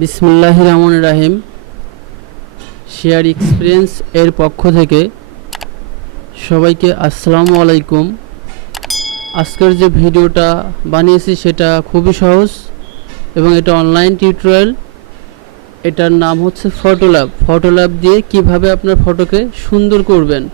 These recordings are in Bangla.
বিসমিল্লাহির রহমানির রহিম। শেয়ার এক্সপিরিয়েন্স এর পক্ষ থেকে সবাইকে আসসালামু আলাইকুম। আজকের যে ভিডিওটা বানিয়েছি সেটা খুবই সহজ এবং এটা অনলাইন টিউটোরিয়াল। এটার নাম হচ্ছে ফটোল্যাব। ফটোল্যাব দিয়ে কিভাবে আপনার ফটোকে সুন্দর করবেন।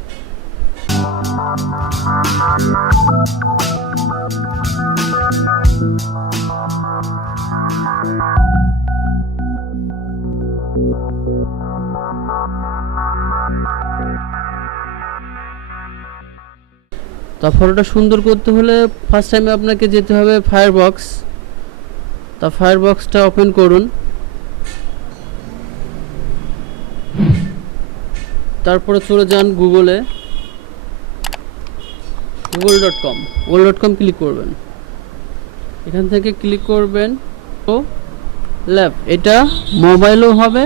তা ফটোটা সুন্দর করতে হলে ফার্স্ট টাইমে আপনাকে যেতে হবে ফায়ারবক্স। তা ফায়ারবক্সটা ওপেন করুন। তারপরে চলে যান গুগল.com ক্লিক করবেন। এখান থেকে ক্লিক করবেন ও ল্যাব। এটা মোবাইলও হবে,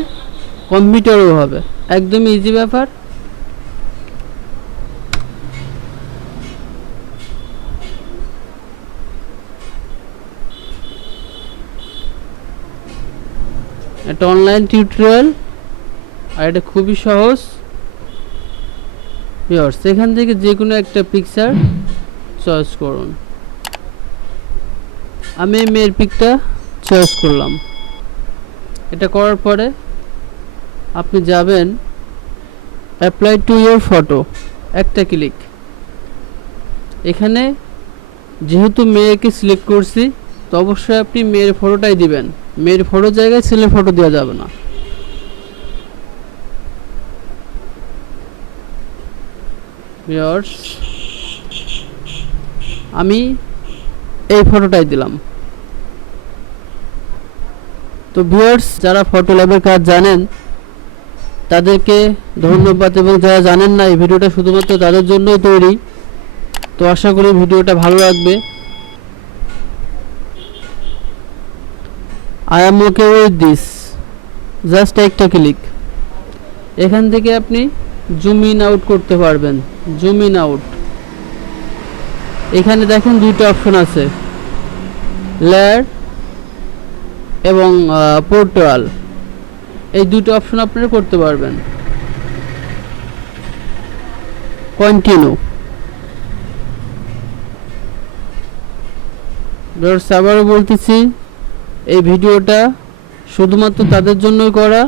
কম্পিউটারও হবে, একদম ইজি ব্যাপার। এটা অনলাইন টিউটোরিয়াল আর এটা খুবই সহজ। এখান থেকে যে কোনো একটা পিকচার চয়েস করুন। আমি মেয়ের পিকটা চয়েস করলাম। এটা করার পরে আপনি যাবেন অ্যাপ্লাই টু ইয়োর ফটো, একটা ক্লিক। এখানে যেহেতু মেয়েকে সিলেক্ট করছি তো অবশ্যই আপনি মেয়ের ফটোটাই দিবেন। মেয়ের ফটো জায়গায় ছেলের ফটো দেওয়া যাবে না। আমি এই ফটোটাই দিলাম। তো ভিউয়ার্স, যারা ফটো ল্যাবের কাজ জানেন তাদেরকে ধন্যবাদ, এবং যারা জানেন না এই ভিডিওটা শুধুমাত্র তাদের জন্যই তৈরি। তো আশা করি ভিডিওটা ভালো লাগবে। I am okay with this, just একটা ক্লিক। এখান থেকে আপনি জুম ইন আউট করতে পারবেন। জুম ইন আউট, এখানে দেখেন দুইটা অপশন আছে, লেয়ার এবং পোর্ট্রাল। এই দুটো অপশন আপনারা করতে পারবেন। কন্টিনিউ। আবারও বলতেছি, এই ভিডিওটা শুধুমাত্র তাদের জন্যই করা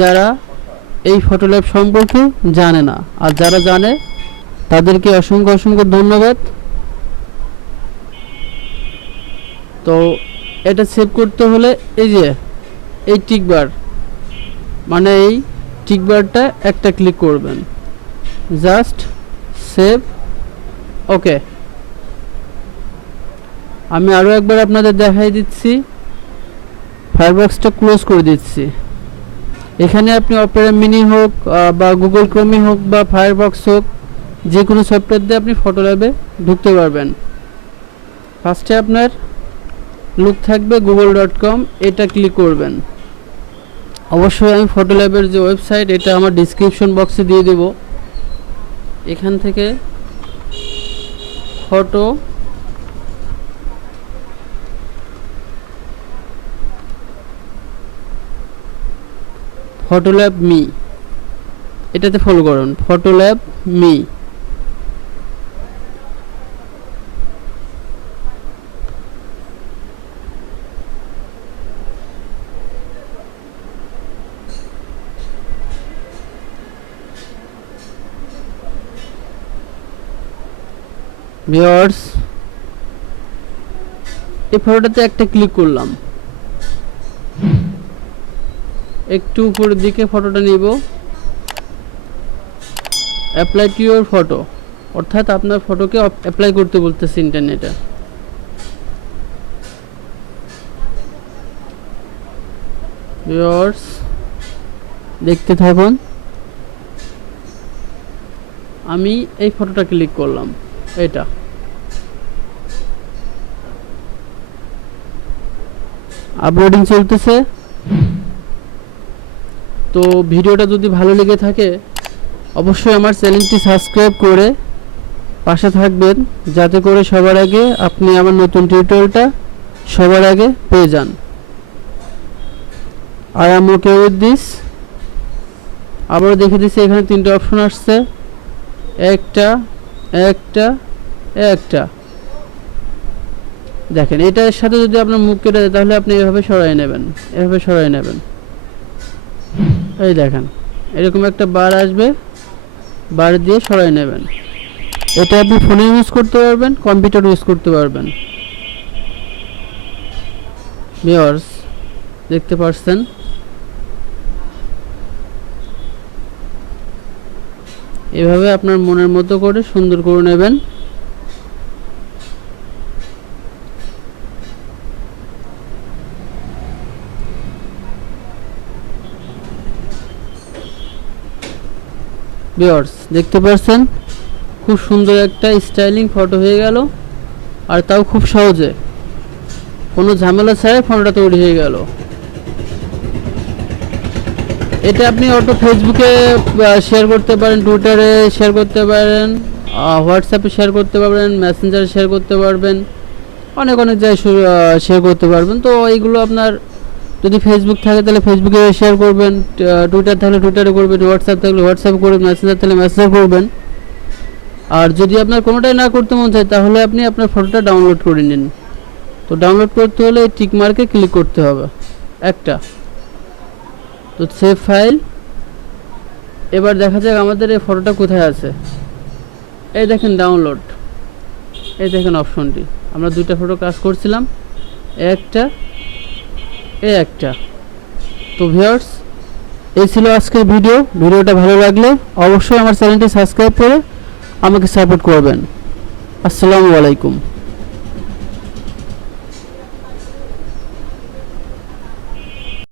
যারা এই ফটোল্যাব সম্পর্কে জানে না, আর যারা জানে তাদেরকে অসংখ্য অসংখ্য ধন্যবাদ। তো এটা সেভ করতে হলে এই যে এই টিকবার, মানে এই টিকবারটা একটা ক্লিক করবেন, জাস্ট সেভ। ওকে, আমি আরও একবার আপনাদের দেখাই দিচ্ছি। ফায়ারবক্সটা ক্লোজ করে দিচ্ছি। এখানে আপনি অপেরা মিনি হোক বা গুগল ক্রোমি হোক বা ফায়ারবক্স হোক, যে কোনো সফটওয়্যার দিয়ে আপনি ফটো ল্যাবে ঢুকতে পারবেন। ফার্স্টে আপনার লুক থাকবে google.com, এটা ক্লিক করবেন। অবশ্যই আমি ফটো ল্যাবের যে ওয়েবসাইট এটা আমার ডিসক্রিপশন বক্সে দিয়ে দেব। এখান থেকে ফটোল্যাব মি, এটাতে ফলো করুন। ফটোল্যাব মি, ভিউয়ার্স এই ফটোটাতে একটা ক্লিক করলাম। একটু উপরের দিকে ফটোটা নিব, অ্যাপ্লাই টু ইয়োর ফটো, অর্থাৎ আপনার ফটোকে অ্যাপ্লাই করতে বলতেছে ইন্টারনেটে। ভিউয়ার্স দেখতে থাকুন। আমি এই ফটোটা ক্লিক করলাম, এটা আপলোডিং চলতেছে। তো ভিডিওটা যদি ভালো লেগে থাকে অবশ্যই আমার চ্যানেলটি সাবস্ক্রাইব করে পাশে থাকবেন, যাতে করে সবার আগে আপনি আমার নতুন টিউটোরিয়ালটা সবার আগে পেয়ে যান। I am okay with this। আবারও দেখে দিচ্ছি, এখানে তিনটা অপশন আসছে, একটা একটা একটা। দেখেন এটার সাথে যদি আপনার মুখ কেটে দেয় তাহলে আপনি এভাবে সরাই নেবেন, এভাবে সরাই নেবেন। এই দেখেন এরকম একটা বার আসবে, বার দিয়ে সরাই নেবেন। এটা আপনি ফোনে ইউজ করতে পারবেন, কম্পিউটার ইউজ করতে পারবেন। ভিউয়ার্স দেখতে পাচ্ছেন, এভাবে আপনার মনের মতো করে সুন্দর করে নেবেন। ভিউয়ার্স দেখতে পাচ্ছেন খুব সুন্দর একটা স্টাইলিং ফটো হয়ে গেল, আর তাও খুব সহজে, কোনো ঝামেলা ছাড়াই ফটোটা তৈরি হয়ে গেল। এটা আপনি অটো ফেসবুকে শেয়ার করতে পারেন, টুইটারে শেয়ার করতে পারেন, হোয়াটসঅ্যাপে শেয়ার করতে পারবেন, মেসেঞ্জারে শেয়ার করতে পারবেন, অনেক অনেক জায়গায় শেয়ার করতে পারবেন। তো এইগুলো আপনার যদি ফেসবুক থাকে তাহলে ফেসবুকে শেয়ার করবেন, টুইটার থাকলে টুইটারে করবেন, হোয়াটসঅ্যাপ থাকলে হোয়াটসঅ্যাপ করবেন, মেসেঞ্জার থাকলে মেসেঞ্জার করবেন। আর যদি আপনার কোনোটাই না করতে মন চায় তাহলে আপনি আপনার ফটোটা ডাউনলোড করে নিন। তো ডাউনলোড করতে হলে টিক মার্কে ক্লিক করতে হবে একটা, তো সেভ ফাইল। এবার দেখা যাক আমাদের এই ফটোটা কোথায় আছে। এই দেখেন ডাউনলোড, এই দেখেন অপশনটি, আমরা দুইটা ফটো কাজ করছিলাম, একটা একটা। তো ভিউয়ার্স এই ছিল আজকের ভিডিওটা ভালো লাগলে অবশ্যই আমার চ্যানেলটি সাবস্ক্রাইব করে আমাকে সাপোর্ট করবেন। আসসালামু আলাইকুম।